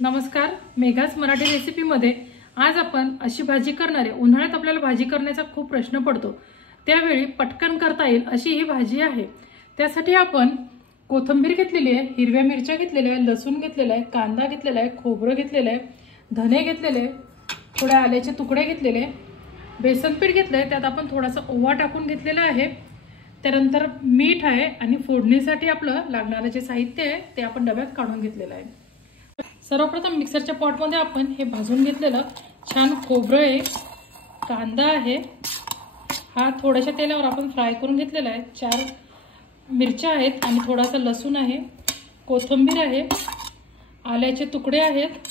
नमस्कार, मेघाच मराठी रेसिपीमध्ये आज आपण अशी भाजी करणार आहे। उन्हाळ्यात आपल्याला भाजी करण्याचा खूप प्रश्न पडतो, त्यावेळी पटकन करता येईल अशी ही भाजी आहे। त्यासाठी आपण कोथिंबीर घेतलेली आहे, हिरव्या मिरच्या घेतलेल्या आहे, लसूण घेतलेला आहे, कांदा घेतलेला आहे, खोबरं घेतलेलं आहे, धने घेतलेले आहे, थोडे आल्याचे तुकडे घेतलेले, बेसन पीठ घेतलंय, त्यात आपण थोडासा ओवा टाकून घेतलेला आहे। त्यानंतर मीठ आहे आणि फोडणीसाठी आपलं लागणारे जे साहित्य आहे ते आपण डब्यात काढून घेतलेलं आहे। सर्वप्रथम मिक्सरच्या पॉटमध्ये आपण हे भाजून घेतलेलं छान खोबरं आहे, कांदा आहे, हा थोड्याशा तेलावर आपण फ्राय करून घेतलेला आहे, 4 मिरच्या आहेत आणि थोडासा लसूण आहे, कोथिंबीर आहे, आल्याचे तुकडे आहेत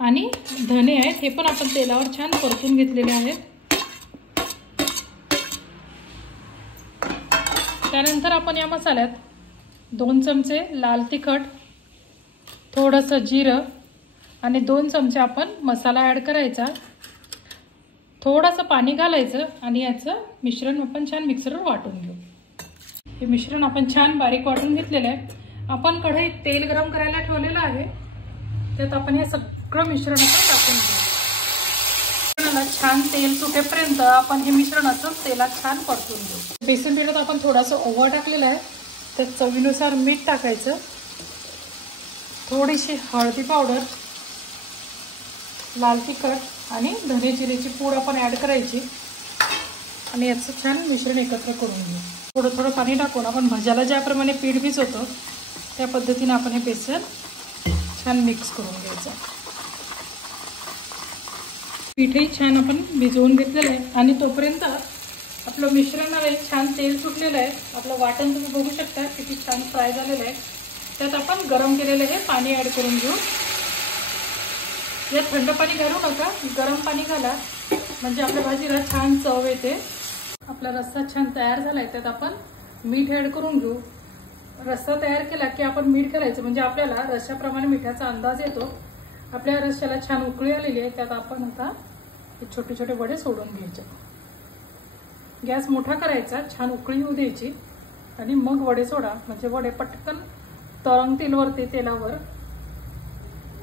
आणि धने आहेत, हे पण आपण तेलावर छान परतून घेतलेले आहेत। त्यानंतर आपण या मसाल्यात 2 चमचे लाल तिखट, थोडंसं जिरं आणि 2 चमचे आपण मसाला ॲड करायचा, थोडंसं पाणी घालायचं आणि याचं मिश्रण आपण छान मिक्सरवर वाटून घेऊ। हे मिश्रण आपण छान बारीक वाटून घेतलेलं आहे। आपण कढईत तेल गरम करायला ठेवलेलं आहे, त्यात आपण हे सगळं मिश्रण आपण टाकून घेऊ। मिश्रणाला छान तेल सुटेपर्यंत आपण हे मिश्रणाचं तेलात छान परतून घेऊ। बेसन पिठात आपण थोडासा ओवा टाकलेला आहे, त्यात चवीनुसार मीठ टाकायचं, थोडीशी हळदी पावडर, लाल तिखट आणि धने जिऱ्याची पूड आपण ॲड करायची आणि याचं छान मिश्रण एकत्र करून घेऊ। थोडं थोडं पाणी टाकून आपण भज्याला ज्याप्रमाणे पीठ भिजवतो त्या पद्धतीने आपण हे बेसन छान मिक्स करून घ्यायचं। पीठही छान आपण भिजवून घेतलेलं आहे आणि तोपर्यंत आपलं मिश्रणाला छान तेल सुटलेलं आहे। आपलं वाटण तुम्ही बघू शकता किती छान फ्राय झालेलं आहे। त्यात आपण गरम केलेलं हे पाणी ॲड करून घेऊ। यात थंड पाणी घालू नका, गरम पाणी घाला, म्हणजे आपल्या भाजीला छान चव येते। आपला रस्सा छान तयार झालाय, त्यात आपण मीठ ॲड करून घेऊ। रस्सा तयार केला की आपण मीठ घालायचं, म्हणजे आपल्याला रश्श्याप्रमाणे मिठाचा अंदाज येतो। आपल्या रश्श्याला छान उकळी आलेली आहे, त्यात आपण आता छोटे छोटे वडे सोडून घ्यायचे। गॅस मोठा करायचा, छान उकळी येऊ द्यायची आणि मग वडे सोडा, म्हणजे वडे पटकन तरंगतील वरती तेलावर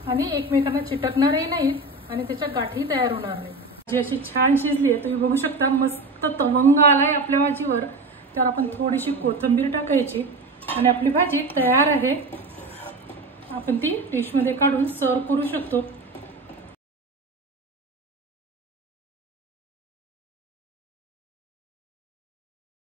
आणि एकमेकांना चिटकणारही नाहीत आणि त्याच्या गाठी तयार होणार नाहीत। भाजी अशी छान शिजली आहे, तुम्ही बघू शकता मस्त तवंग आलाय आपल्या भाजीवर। त्यावर आपण थोडीशी कोथिंबीर टाकायची आणि आपली भाजी तयार आहे। आपण ती डिशमध्ये काढून सर्व करू शकतो।